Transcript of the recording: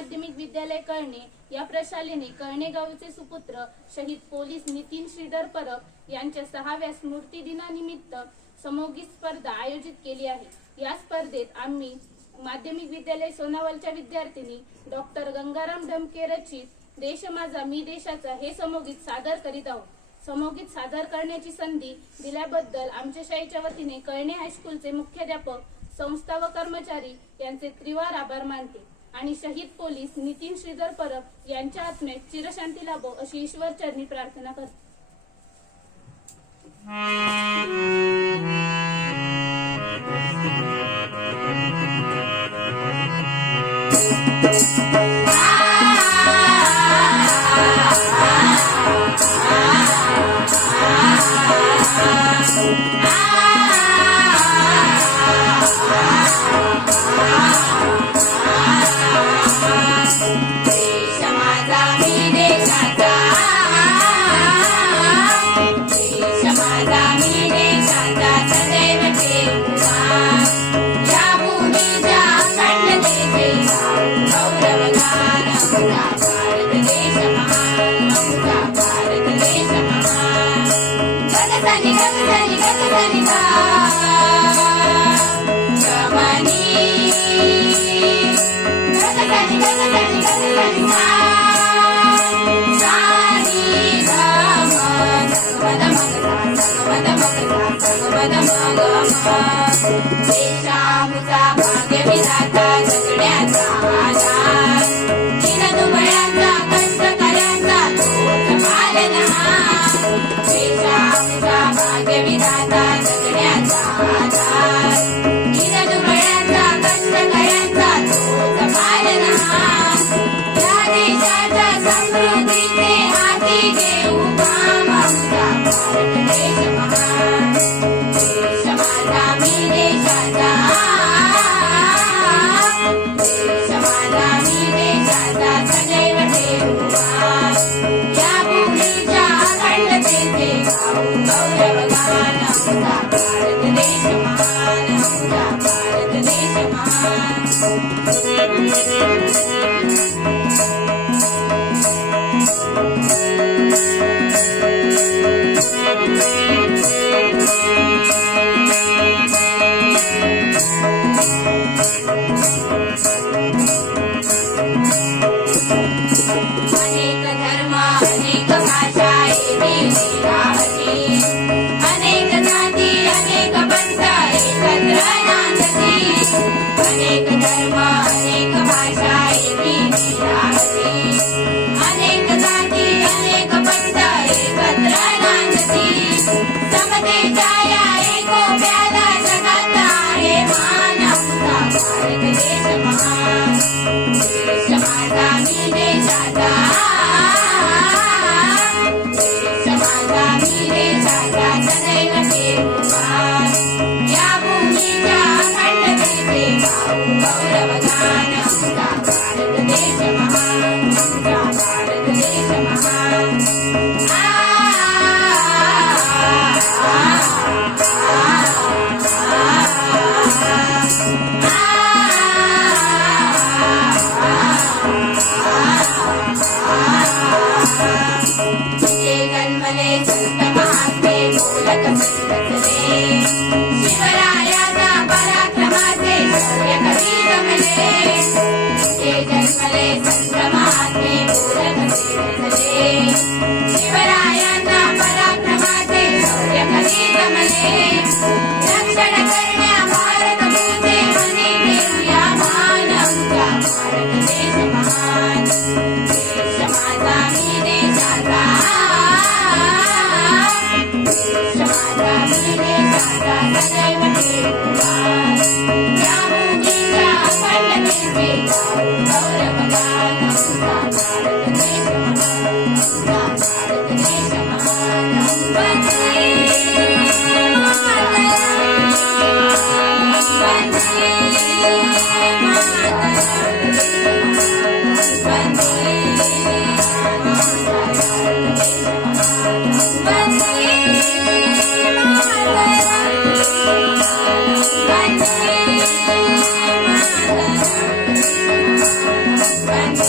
माध्यमिक विद्यालय कळणे या प्रशालेने कळणे गावचे सुपुत्र शहीद पोलीस नितीन श्रीधर परब यांच्या 6व्या स्मृती दिनानिमित्त समोगीत स्पर्धा आयोजित केली आहे। या स्पर्धेत आम्ही माध्यमिक विद्यालय सोनावलच्या विद्यार्थिनी डॉक्टर गंगाराम ढमके रचित देश माझा मी देशाचा हे समोगीत सादर करीत आहोत। समोगीत सादर करण्याची संधी दिल्याबद्दल आमच्या शाळेच्या वतीने कळणे हायस्कूलचे मुख्याध्यापक, संस्था व कर्मचारी यांचे त्रिवार आभार मानते आणि शहीद पोलीस नितीन श्रीधर परब यांच्या आत्म्यास चिरशांती लाभो अशी ईश्वरचरणी प्रार्थना करते। Bye.